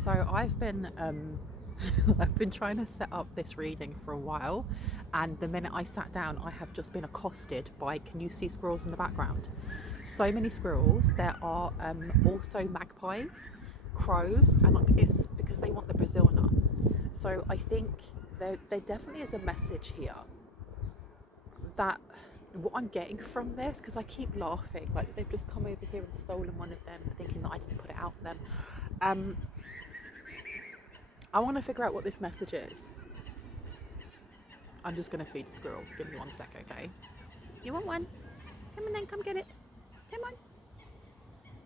So I've been I've been trying to set up this reading for a while, and the minute I sat down I have just been accosted by, can you see squirrels in the background? So many squirrels. There are also magpies, crows, and it's because they want the Brazil nuts. So I think there definitely is a message here that what I'm getting from this, because I keep laughing, like they've just come over here and stolen one of them, thinking that I didn't put it out for them. I want to figure out what this message is. I'm just going to feed the squirrel. Give me 1 sec, okay? You want one? Come on then, come get it. Come on.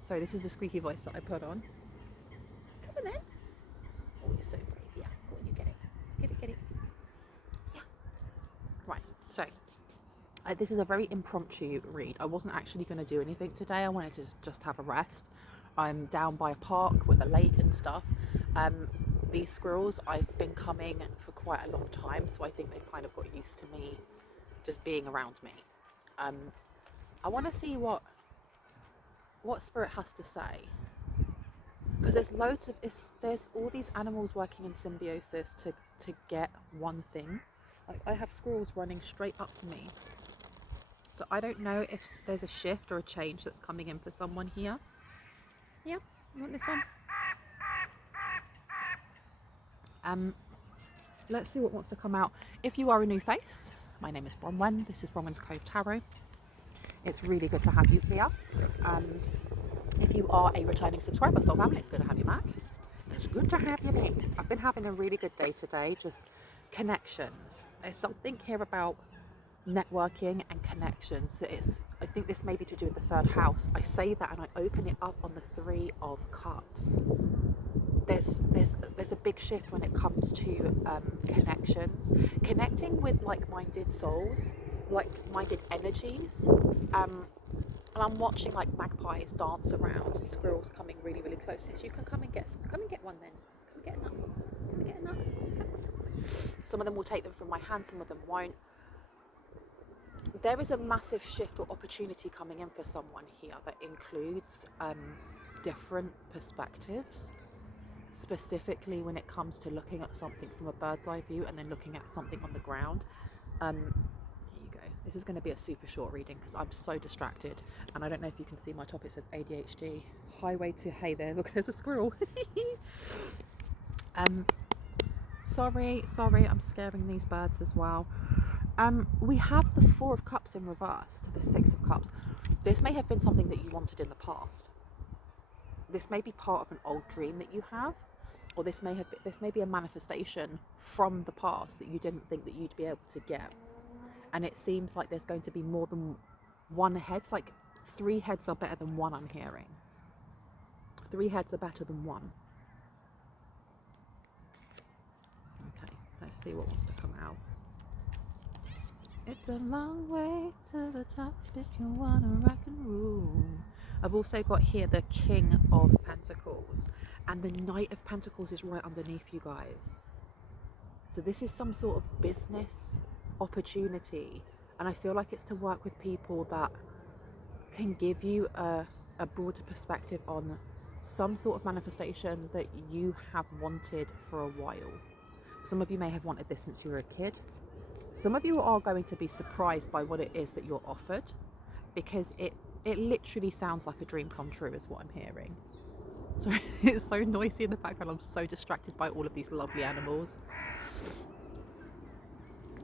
Sorry, this is the squeaky voice that I put on. Come on then. Oh, you're so brave. Yeah, go on, you get it. Get it, get it. Yeah. Right, so this is a very impromptu read. I wasn't actually going to do anything today. I wanted to just have a rest. I'm down by a park with a lake and stuff. These squirrels, I've been coming for quite a long time, so I think they've kind of got used to me just being around me. I want to see what Spirit has to say, because there's loads of there's all these animals working in symbiosis to get one thing. Like, I have squirrels running straight up to me, so I don't know if there's a shift or a change that's coming in for someone here. Yeah, you want this one? Let's see what wants to come out. If you are a new face, my name is Bronwen. This is Bronwen's Cove Tarot. It's really good to have you here. If you are a returning subscriber, Soul Family, it's good to have you back. It's good to have you back. I've been having a really good day today, just connections. There's something here about networking and connections. I think this may be to do with the third house. I say that and I open it up on the 3 of Cups. There's a big shift when it comes to connections, connecting with like-minded souls, like-minded energies. And I'm watching like magpies dance around and squirrels coming really, really close. So you can come and get one then. Come and get a nut. Come and get a nut. Some of them will take them from my hand, some of them won't. There is a massive shift or opportunity coming in for someone here that includes different perspectives, specifically when it comes to looking at something from a bird's eye view and then looking at something on the ground. Here you go. This is going to be a super short reading because I'm so distracted, and I don't know if you can see my top. It says ADHD. Highway to hay there. Look, there's a squirrel. Sorry, I'm scaring these birds as well. We have the 4 of Cups in reverse to the 6 of Cups. This may have been something that you wanted in the past. This may be part of an old dream that you have, or this may be a manifestation from the past that you didn't think that you'd be able to get. And it seems like there's going to be more than one head. It's like 3 heads are better than 1, I'm hearing. 3 heads are better than 1. Okay, let's see what wants to come out. It's a long way to the top if you want to rock and roll. I've also got here the King of Pentacles, and the Knight of Pentacles is right underneath you guys. So this is some sort of business opportunity, and I feel like it's to work with people that can give you a broader perspective on some sort of manifestation that you have wanted for a while. Some of you may have wanted this since you were a kid. Some of you are going to be surprised by what it is that you're offered, because it literally sounds like a dream come true is what I'm hearing. So it's so noisy in the background. I'm so distracted by all of these lovely animals.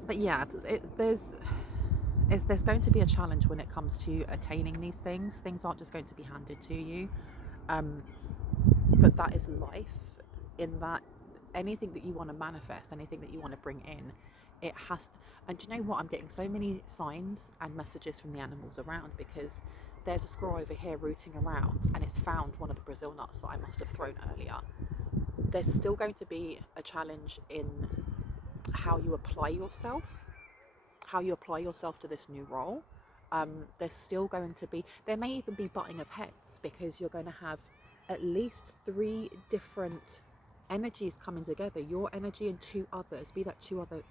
But yeah, there's going to be a challenge when it comes to attaining these things. Things aren't just going to be handed to you. But that is life, in that anything that you want to manifest, anything that you want to bring in, it has to. And do you know what? I'm getting so many signs and messages from the animals around, because there's a squirrel over here rooting around and it's found one of the Brazil nuts that I must have thrown earlier. There's still going to be a challenge in how you apply yourself to this new role. There's still going to be, there may even be butting of heads, because you're going to have at least 3 different energies coming together. Your energy and 2 others, be that 2 other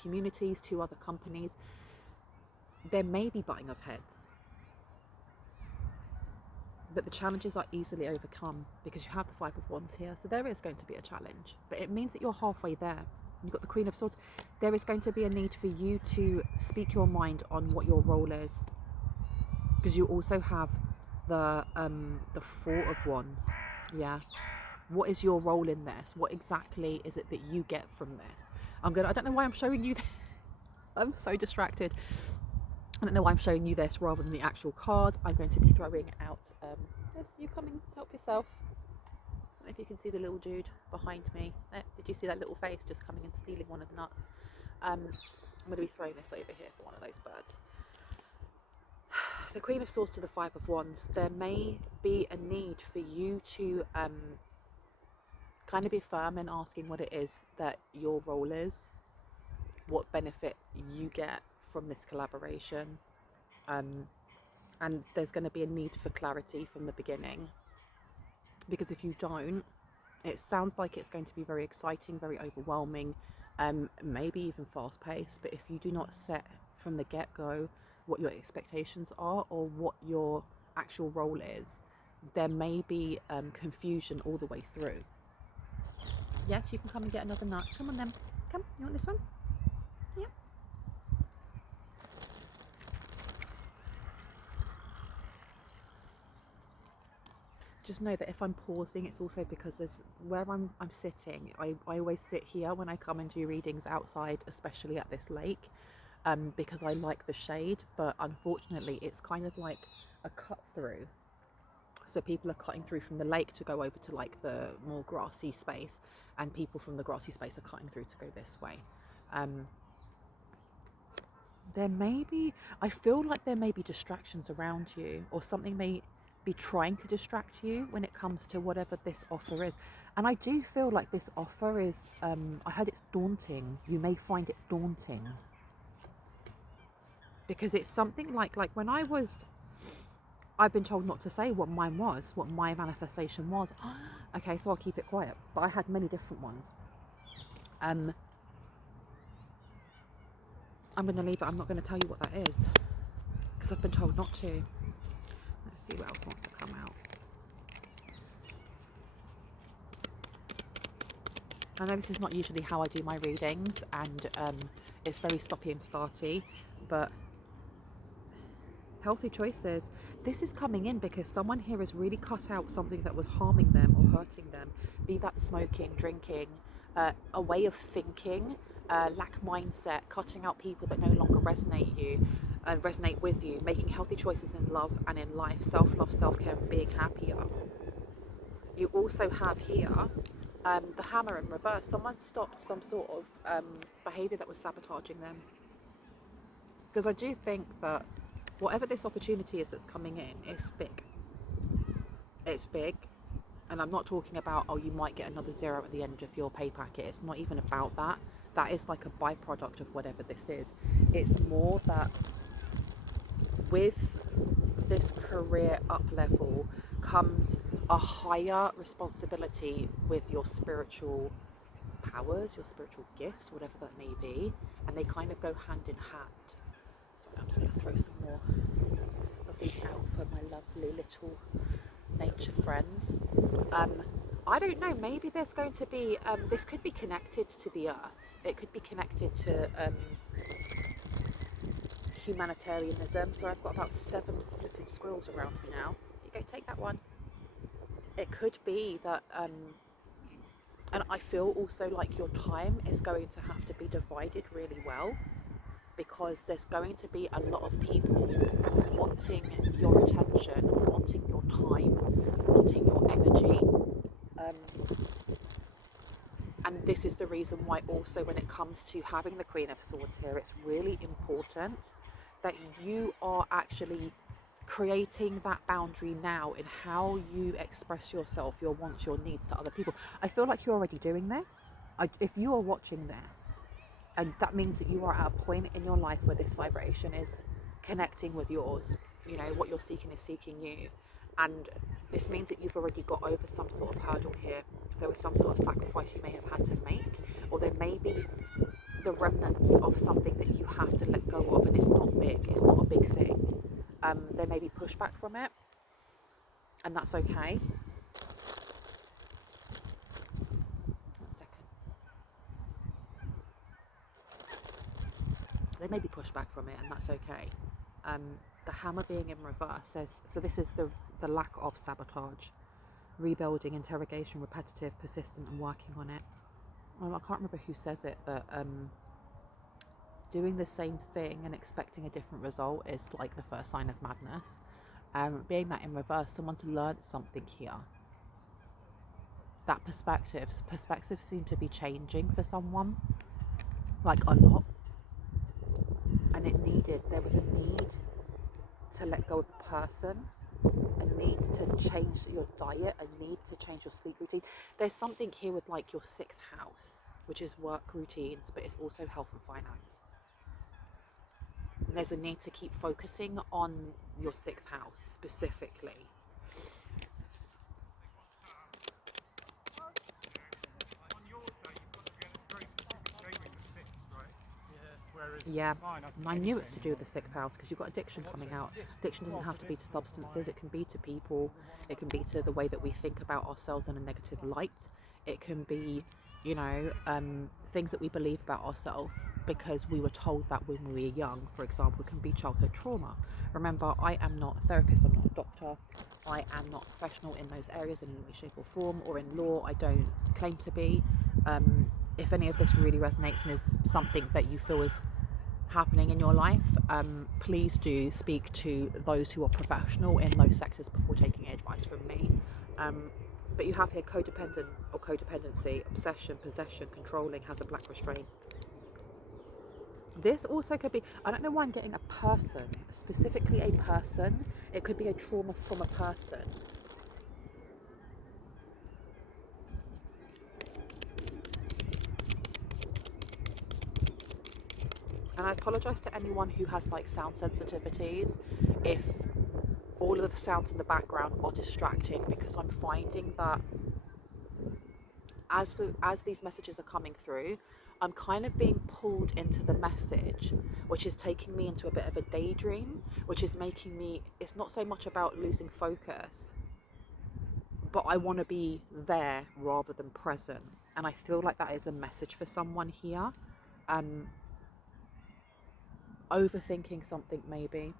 communities, 2 other companies. There may be butting of heads. but the challenges are easily overcome because you have the Five of Wands here. So there is going to be a challenge, but it means that you're halfway there. You've got the Queen of Swords. There is going to be a need for you to speak your mind on what your role is, because you also have the Four of Wands. Yeah. What is your role in this? What exactly is it that you get from this? I don't know why I'm showing you this. I'm so distracted. I don't know why I'm showing you this rather than the actual card. I'm going to be throwing out, yes, you coming, help yourself. I don't know if you can see the little dude behind me. Did you see that little face just coming and stealing one of the nuts? I'm going to be throwing this over here for one of those birds. The Queen of Swords to the Five of Wands. There may be a need for you to kind of be firm in asking what it is that your role is, what benefit you get from this collaboration, and there's going to be a need for clarity from the beginning, because if you don't, it sounds like it's going to be very exciting, very overwhelming, maybe even fast-paced, but if you do not set from the get-go what your expectations are or what your actual role is, there may be confusion all the way through. Yes, you can come and get another nut. Come on then. Come, you want this one? Yeah. Just know that if I'm pausing, it's also because there's where I'm sitting. I always sit here when I come and do readings outside, especially at this lake, because I like the shade, but unfortunately it's kind of like a cut through. So people are cutting through from the lake to go over to like the more grassy space, and people from the grassy space are cutting through to go this way. There may be, I feel like there may be distractions around you, or something may be trying to distract you when it comes to whatever this offer is. And I do feel like this offer is, I heard it's daunting. You may find it daunting. Because it's something like when I've been told not to say what mine was, what my manifestation was. Okay, so I'll keep it quiet. But I had many different ones. I'm going to leave it. I'm not going to tell you what that is, because I've been told not to. Let's see what else wants to come out. I know this is not usually how I do my readings, and it's very stoppy and starty, but healthy choices. This is coming in because someone here has really cut out something that was harming them or hurting them, be that smoking, drinking, a way of thinking, lack mindset, cutting out people that no longer resonate with you, making healthy choices in love and in life, self-love, self-care, and being happier. You also have here the Hammer in reverse. Someone stopped some sort of behavior that was sabotaging them, because I do think that whatever this opportunity is that's coming in is big. It's big. And I'm not talking about, oh, you might get another zero at the end of your pay packet. It's not even about that. That is like a byproduct of whatever this is. It's more that with this career up level comes a higher responsibility with your spiritual powers, your spiritual gifts, whatever that may be. And they kind of go hand in hand. So I'm just going to throw some more of these out for my lovely little nature friends. I don't know, maybe there's going to be, this could be connected to the earth. It could be connected to humanitarianism. So I've got about 7 flipping squirrels around me now. You go, take that one. It could be that, and I feel also like your time is going to have to be divided really well, because there's going to be a lot of people wanting your attention, wanting your time, wanting your energy. And this is the reason why also when it comes to having the Queen of Swords here, it's really important that you are actually creating that boundary now in how you express yourself, your wants, your needs to other people. I feel like you're already doing this. If you are watching this, and that means that you are at a point in your life where this vibration is connecting with yours, you know, what you're seeking is seeking you. And this means that you've already got over some sort of hurdle here. There was some sort of sacrifice you may have had to make, or there may be the remnants of something that you have to let go of, and it's not big, it's not a big thing. There may be pushback from it, and that's okay. One second. They may be pushed back from it, and that's okay. The hammer being in reverse says, so this is the lack of sabotage, rebuilding, interrogation, repetitive, persistent, and working on it. I can't remember who says it, but doing the same thing and expecting a different result is like the first sign of madness. Being that in reverse, someone's learned something here. That perspectives seem to be changing for someone, like a lot. And there was a need to let go of a person, a need to change your diet, a need to change your sleep routine. There's something here with like your 6th house, which is work routines, but it's also health and finance. And there's a need to keep focusing on your 6th house specifically. Yeah, I knew it's to do with the 6th house because you've got addiction coming out. Addiction doesn't have to be to substances, it can be to people, it can be to the way that we think about ourselves in a negative light. It can be, you know, things that we believe about ourselves because we were told that when we were young. For example, it can be childhood trauma. Remember, I am not a therapist, I'm not a doctor, I am not a professional in those areas in any way, shape or form, or in law, I don't claim to be. If any of this really resonates and is something that you feel is happening in your life, please do speak to those who are professional in those sectors before taking advice from me. But you have here codependent or codependency, obsession, possession, controlling, has a black restraint. This also could be, I don't know why I'm getting a person, specifically a person. It could be a trauma from a person. And I apologise to anyone who has like sound sensitivities if all of the sounds in the background are distracting, because I'm finding that as these messages are coming through, I'm kind of being pulled into the message, which is taking me into a bit of a daydream, which is making me, it's not so much about losing focus, but I want to be there rather than present. And I feel like that is a message for someone here. Overthinking something, maybe.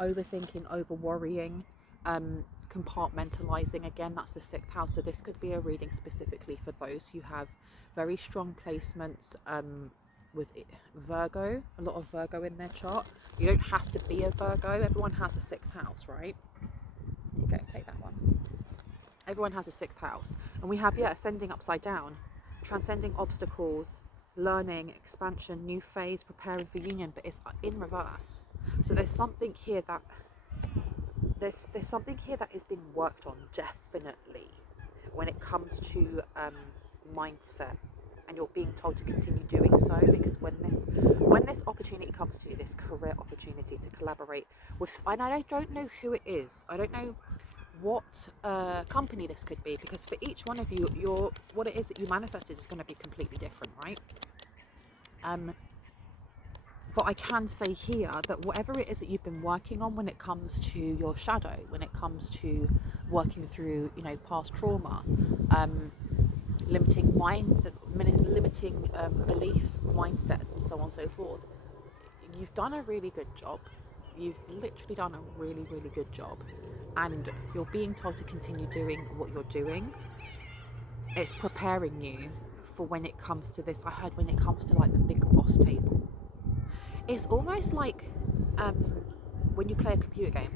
Overthinking, over worrying, compartmentalizing. Again, that's the 6th house. So this could be a reading specifically for those who have very strong placements with Virgo, a lot of Virgo in their chart. You don't have to be a Virgo. Everyone has a 6th house, right? You go, take that one. Everyone has a 6th house. And we have, ascending upside down, transcending obstacles, learning, expansion, new phase, preparing for union, but it's in reverse. So there's something here that there's something here that is being worked on, definitely, when it comes to mindset, and you're being told to continue doing so, because when this opportunity comes to you, this career opportunity to collaborate with, and I don't know who it is, I don't know what company this could be, because for each one of you, what it is that you manifested is going to be completely different, right? But I can say here that whatever it is that you've been working on when it comes to your shadow, when it comes to working through, you know, past trauma, limiting belief, mindsets, and so on and so forth, you've done a really good job. You've literally done a really, really good job. And you're being told to continue doing what you're doing. It's preparing you for when it comes to this. I heard when it comes to like the big boss table. It's almost like when you play a computer game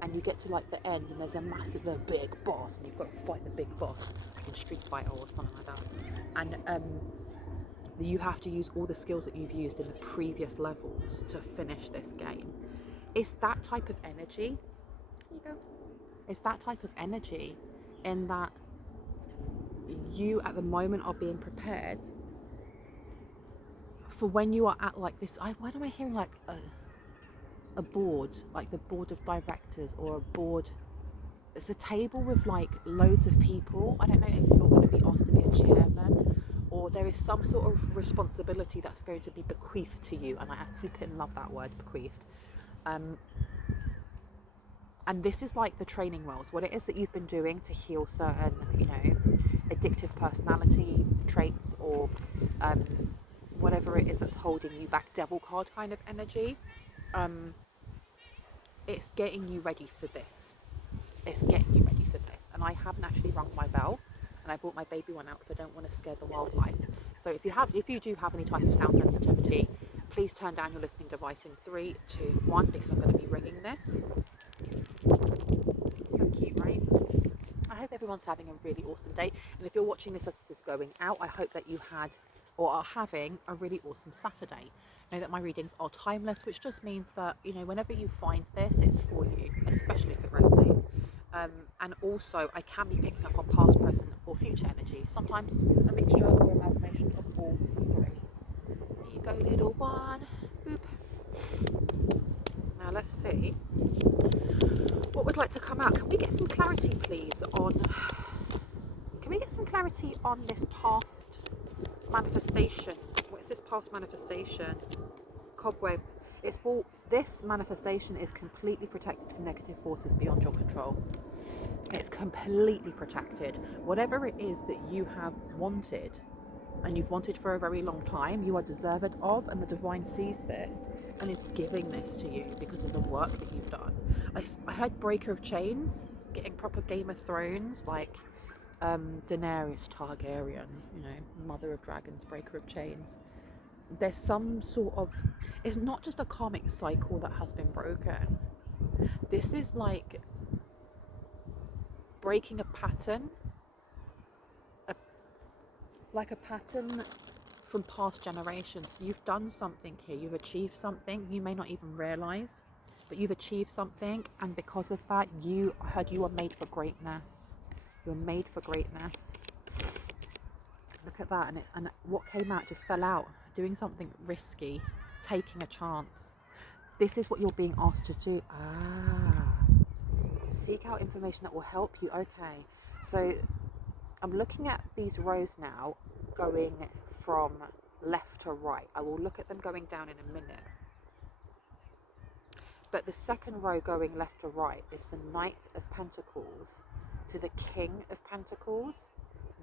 and you get to like the end and there's a big boss and you've got to fight the big boss, like in Street Fighter or something like that. And you have to use all the skills that you've used in the previous levels to finish this game. It's that type of energy. Here you go. It's that type of energy in that you at the moment are being prepared for when you are at like this. Why am I hearing like a board, like the board of directors, or a board? It's a table with like loads of people. I don't know if you're going to be asked to be a chairman, or there is some sort of responsibility that's going to be bequeathed to you. And I flipping love that word, bequeathed. And this is like the training wheels, what it is that you've been doing to heal certain, you know, addictive personality traits, or whatever it is that's holding you back, devil card kind of energy. It's getting you ready for this. It's getting you ready for this. And I haven't actually rung my bell, and I brought my baby one out because I don't want to scare the wildlife. So if you do have any type of sound sensitivity, please turn down your listening device in 3, 2, 1, because I'm going to be ringing this. So cute, right? I hope everyone's having a really awesome day. And if you're watching this as this is going out, I hope that you had or are having a really awesome Saturday. Know that my readings are timeless, which just means that, you know, whenever you find this, it's for you, especially if it resonates. And also, I can be picking up on past, present, or future energy. Sometimes a mixture or amalgamation of all 3. Here you go, little one. Boop. Now let's see what would like to come out. Can we get some clarity, please, on... Can we get some clarity on this past manifestation? What is this past manifestation? Cobweb. It's brought, this manifestation is completely protected from negative forces beyond your control. It's completely protected. Whatever it is that you have wanted, and you've wanted for a very long time, you are deserved of, and the divine sees this and is giving this to you because of the work that you've done. I heard Breaker of Chains, getting proper Game of Thrones, like Daenerys Targaryen, you know, Mother of Dragons, Breaker of Chains. There's some sort of, it's not just a karmic cycle that has been broken. This is like breaking a pattern, like a pattern from past generations. So you've done something here, you've achieved something, you may not even realize, but you've achieved something, and because of that, I heard you are made for greatness. You're made for greatness. Look at that, and what came out just fell out. Doing something risky, taking a chance. This is what you're being asked to do. Seek out information that will help you. Okay, so I'm looking at these rows now, going from left to right. I will look at them going down in a minute. But the second row going left to right is the Knight of Pentacles to the King of Pentacles.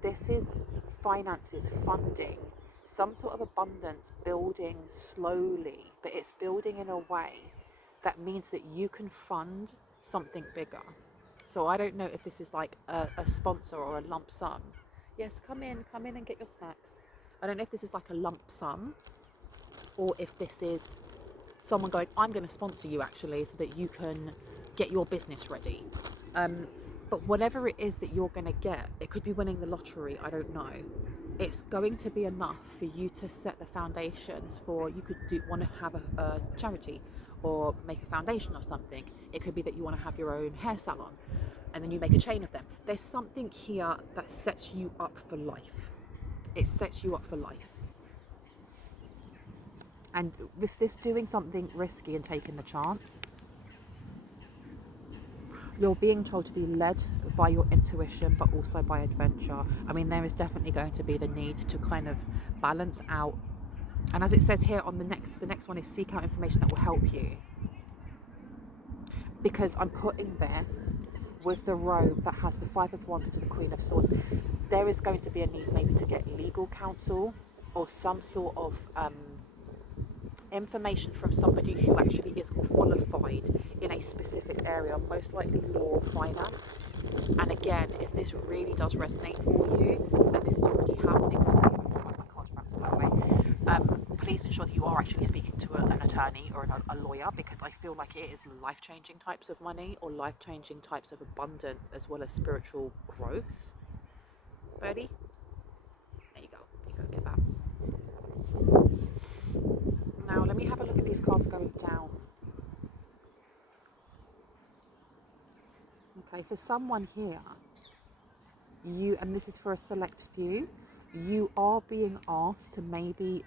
This is finances, funding, some sort of abundance building slowly, but it's building in a way that means that you can fund something bigger. So I don't know if this is like a sponsor or a lump sum. Yes, come in and get your snacks. I don't know if this is like a lump sum, or if this is someone going, I'm going to sponsor you actually so that you can get your business ready. But whatever it is that you're going to get, it could be winning the lottery, I don't know. It's going to be enough for you to set the foundations for, you could want to have a charity or make a foundation of something. It could be that you want to have your own hair salon and then you make a chain of them. There's something here that sets you up for life. It sets you up for life. And with this doing something risky and taking the chance, you're being told to be led by your intuition, but also by adventure. I mean, there is definitely going to be the need to kind of balance out. And as it says here on the next one is seek out information that will help you. Because I'm putting this with the row that has the 5 of Wands to the Queen of Swords. There is going to be a need maybe to get legal counsel or some sort of information from somebody who actually is qualified in a specific area, most likely law or finance. And again, if this really does resonate for you, and this is already happening for you, I feel like my cards are about to blow away, please ensure that you are actually speaking to an attorney or a lawyer, because I feel like it is life-changing types of money or life-changing types of abundance, as well as spiritual growth. Birdie, there you go, get that. Now let me have a look at these cards going down. Okay, for someone here, and this is for a select few, you are being asked to maybe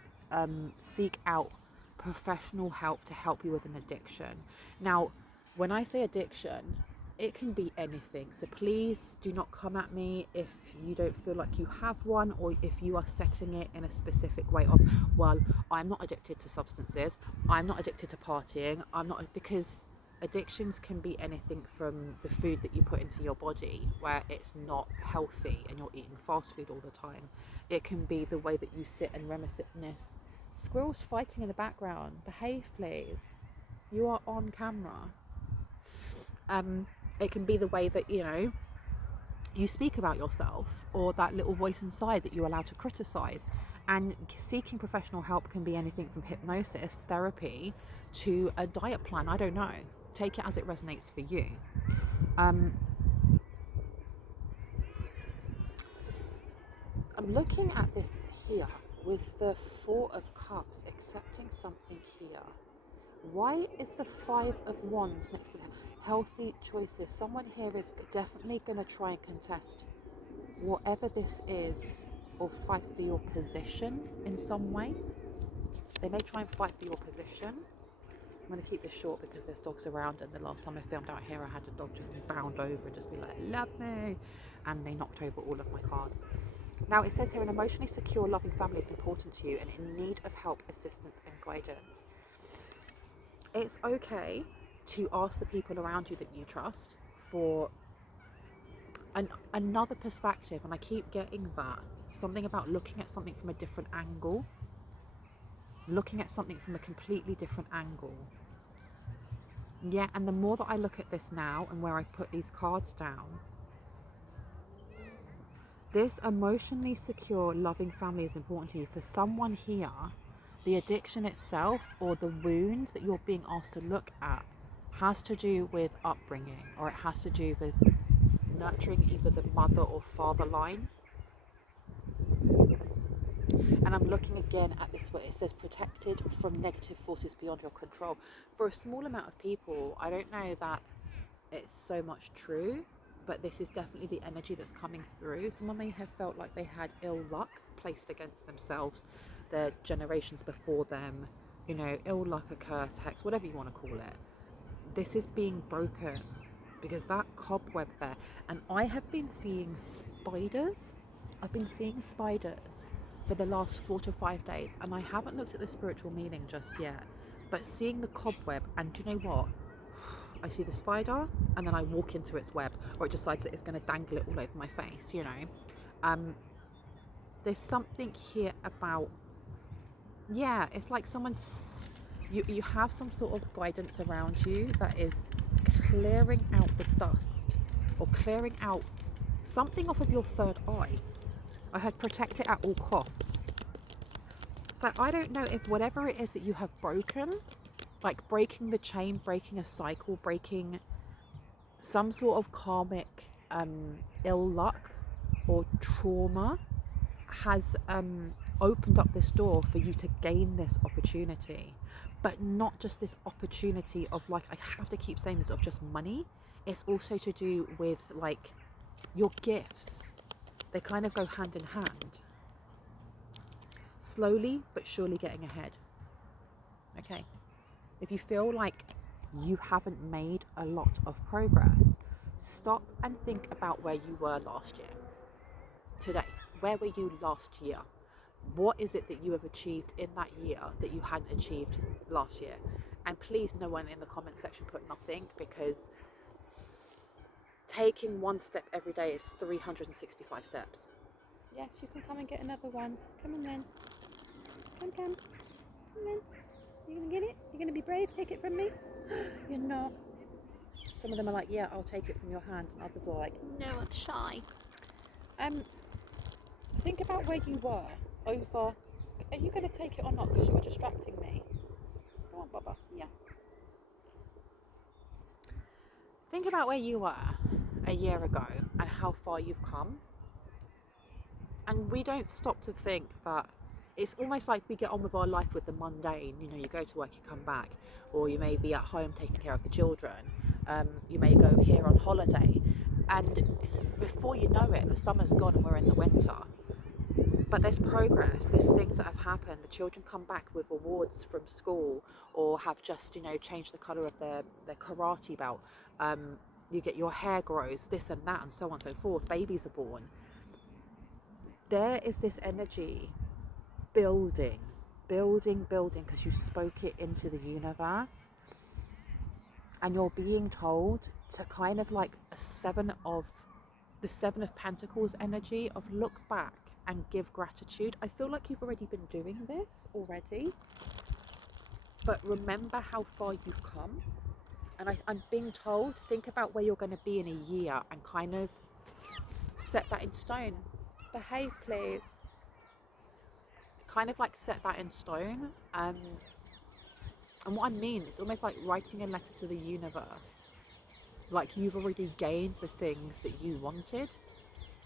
seek out professional help to help you with an addiction. Now, when I say addiction, it can be anything. So please do not come at me if you don't feel like you have one, or if you are setting it in a specific way of, well, I'm not addicted to substances, I'm not addicted to partying, I'm not, because Addictions can be anything from the food that you put into your body where it's not healthy and you're eating fast food all the time. It can be the way that you sit and reminisce. Squirrels fighting in the background. Behave, please. You are on camera. It can be the way that, you know, you speak about yourself, or that little voice inside that you're allowed to criticize. And seeking professional help can be anything from hypnosis, therapy, to a diet plan. I don't know. Take it as it resonates for you. I'm looking at this here with the Four of Cups, accepting something here. Why is the Five of Wands next to the healthy choices? Someone here is definitely going to try and contest whatever this is, or fight for your position in some way. They may try and fight for your position. I'm going to keep this short because there's dogs around, and the last time I filmed out here I had a dog just bound over and just be like, love me, and they knocked over all of my cards. Now it says here, an emotionally secure, loving family is important to you and in need of help, assistance and guidance. It's okay to ask the people around you that you trust for another perspective, and I keep getting that. Something about looking at something from a different angle. Looking at something from a completely different angle. Yeah, and the more that I look at this now and where I've put these cards down, this emotionally secure, loving family is important to you. For someone here, the addiction itself or the wound that you're being asked to look at has to do with upbringing, or it has to do with nurturing either the mother or father line. And I'm looking again at this where it says protected from negative forces beyond your control. For a small amount of people, I don't know that it's so much true, but this is definitely the energy that's coming through. Someone may have felt like they had ill luck placed against themselves, their generations before them, you know, ill luck, a curse, hex, whatever you want to call it. This is being broken because that cobweb there, and I have been seeing spiders. I've been seeing spiders for the last 4 to 5 days, and I haven't looked at the spiritual meaning just yet, but seeing the cobweb, and do you know what? I see the spider and then I walk into its web, or it decides that it's going to dangle it all over my face, you know. There's something here about, yeah, it's like someone's, you have some sort of guidance around you that is clearing out the dust, or clearing out something off of your third eye. I had protect it at all costs. So I don't know if whatever it is that you have broken, like breaking the chain, breaking a cycle, breaking some sort of karmic ill luck or trauma, has opened up this door for you to gain this opportunity. But not just this opportunity of, like, I have to keep saying this, of just money. It's also to do with like your gifts. They kind of go hand in hand. Slowly but surely getting ahead. Okay. If you feel like you haven't made a lot of progress, stop and think about where you were last year. Today, where were you last year? What is it that you have achieved in that year that you hadn't achieved last year? And please, no one in the comment section put nothing, because taking one step every day is 365 steps. Yes, you can come and get another one. Come on then. Come. Come on. You gonna get it? You're gonna be brave? Take it from me? You're not. Some of them are like, yeah, I'll take it from your hands, and others are like, no, I'm shy. Think about where you were over. Are you gonna take it or not? Because you were distracting me. Come on, Bubba. Yeah. Think about where you were a year ago and how far you've come. And we don't stop to think that it's almost like we get on with our life with the mundane. You know, you go to work, you come back, or you may be at home taking care of the children. You may go here on holiday, and before you know it, the summer's gone and we're in the winter. But there's progress, there's things that have happened. The children come back with awards from school, or have just, you know, changed the colour of their karate belt. You get your hair grows, this and that, and so on and so forth. Babies are born. There is this energy building, because you spoke it into the universe. and you're being told to kind of like the Seven of Pentacles energy of look back and give gratitude. I feel like you've already been doing this already, but remember how far you've come. And I'm being told, think about where you're going to be in a year and kind of set that in stone. Behave, please. Kind of like set that in stone. And what I mean, it's almost like writing a letter to the universe. Like you've already gained the things that you wanted.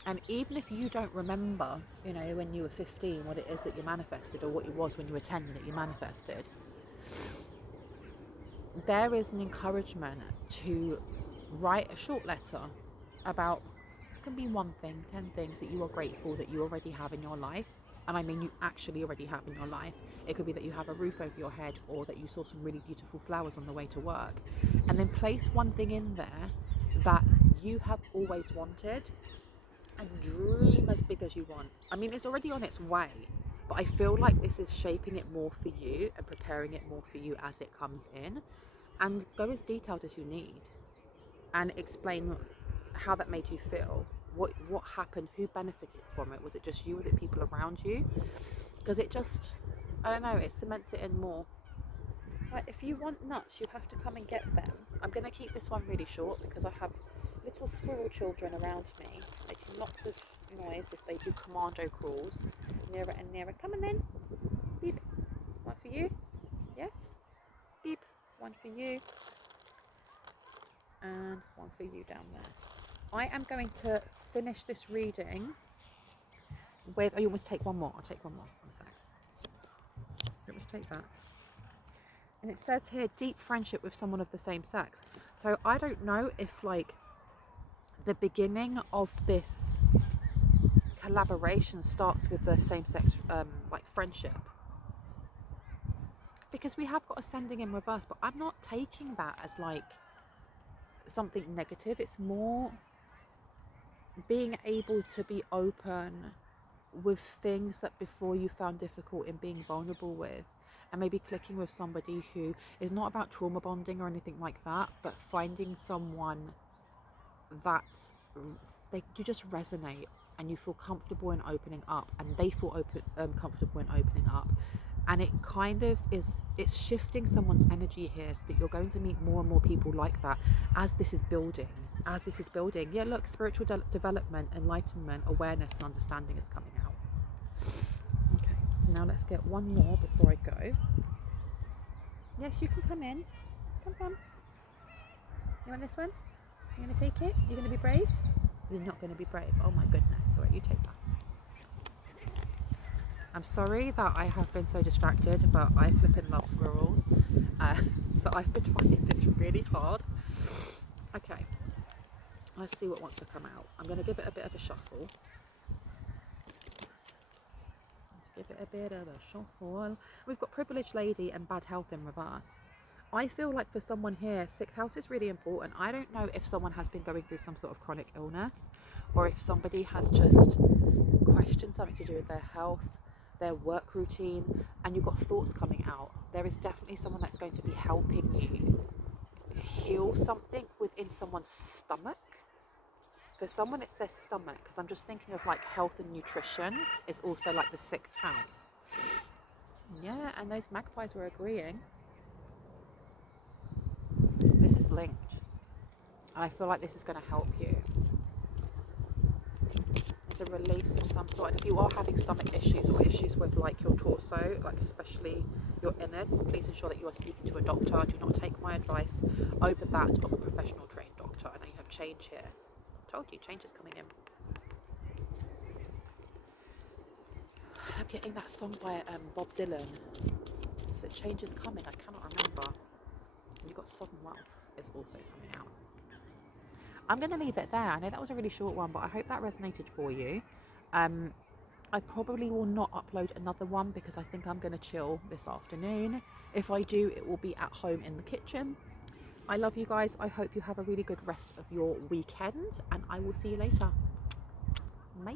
And even if you don't remember, you know, when you were 15, what it is that you manifested, or what it was when you were 10 that you manifested, there is an encouragement to write a short letter about, it can be one thing, 10 things that you are grateful that you already have in your life. And I mean you actually already have in your life. It could be that you have a roof over your head, or that you saw some really beautiful flowers on the way to work. And then place one thing in there that you have always wanted, and dream as big as you want. I mean, it's already on its way, but I feel like this is shaping it more for you and preparing it more for you as it comes in. And go as detailed as you need and explain how that made you feel. What happened? Who benefited from it? Was it just you? Was it people around you? Because it just, I don't know, it cements it in more. Right, if you want nuts, you have to come and get them. I'm going to keep this one really short because I have little squirrel children around me making lots of noise as they do commando crawls nearer and nearer. Come on then. Beep. One for you. Yes. Beep. One for you. And one for you down there. I am going to finish this reading with, oh, you want me to take one more? I'll take one more. One sec. You want me to take that? And it says here, deep friendship with someone of the same sex. So I don't know if like the beginning of this collaboration starts with the same sex like friendship. Because we have got ascending in reverse, but I'm not taking that as like something negative. It's more being able to be open with things that before you found difficult in being vulnerable with, and maybe clicking with somebody who is not about trauma bonding or anything like that, but finding someone that you just resonate and you feel comfortable in opening up, and they feel comfortable in opening up. And it kind of is, it's shifting someone's energy here, so that you're going to meet more and more people like that as this is building. Yeah, look, spiritual development, enlightenment, awareness and understanding is coming out. Okay, so now let's get one more before I go. Yes, you can come in. Come. You want this one? You're going to take it? You're going to be brave? You're not going to be brave. Oh my goodness. All right, you take that. I'm sorry that I have been so distracted, but I flipping love squirrels. So I've been finding this really hard. Okay, let's see what wants to come out. I'm going to give it a bit of a shuffle. Let's give it a bit of a shuffle. We've got privileged lady and bad health in reverse. I feel like for someone here, sick health is really important. I don't know if someone has been going through some sort of chronic illness, or if somebody has just questioned something to do with their health, their work routine, and you've got thoughts coming out. There is definitely someone that's going to be helping you heal something within someone's stomach. For someone, it's their stomach, because I'm just thinking of like health and nutrition is also like the 6th house. Yeah, and those magpies were agreeing. This is linked, and I feel like this is going to help you. A release of some sort. And if you are having stomach issues or issues with like your torso, like especially your innards, please ensure that you are speaking to a doctor. Do not take my advice over that of a professional trained doctor. I know you have change here. I told you, change is coming in. I'm getting that song by Bob Dylan. Is it Change is Coming? I cannot remember. And you've got Sudden Wealth is also coming out. I'm going to leave it there. I know that was a really short one, but I hope that resonated for you. I probably will not upload another one because I think I'm going to chill this afternoon. If I do, it will be at home in the kitchen. I love you guys. I hope you have a really good rest of your weekend, and I will see you later. Bye.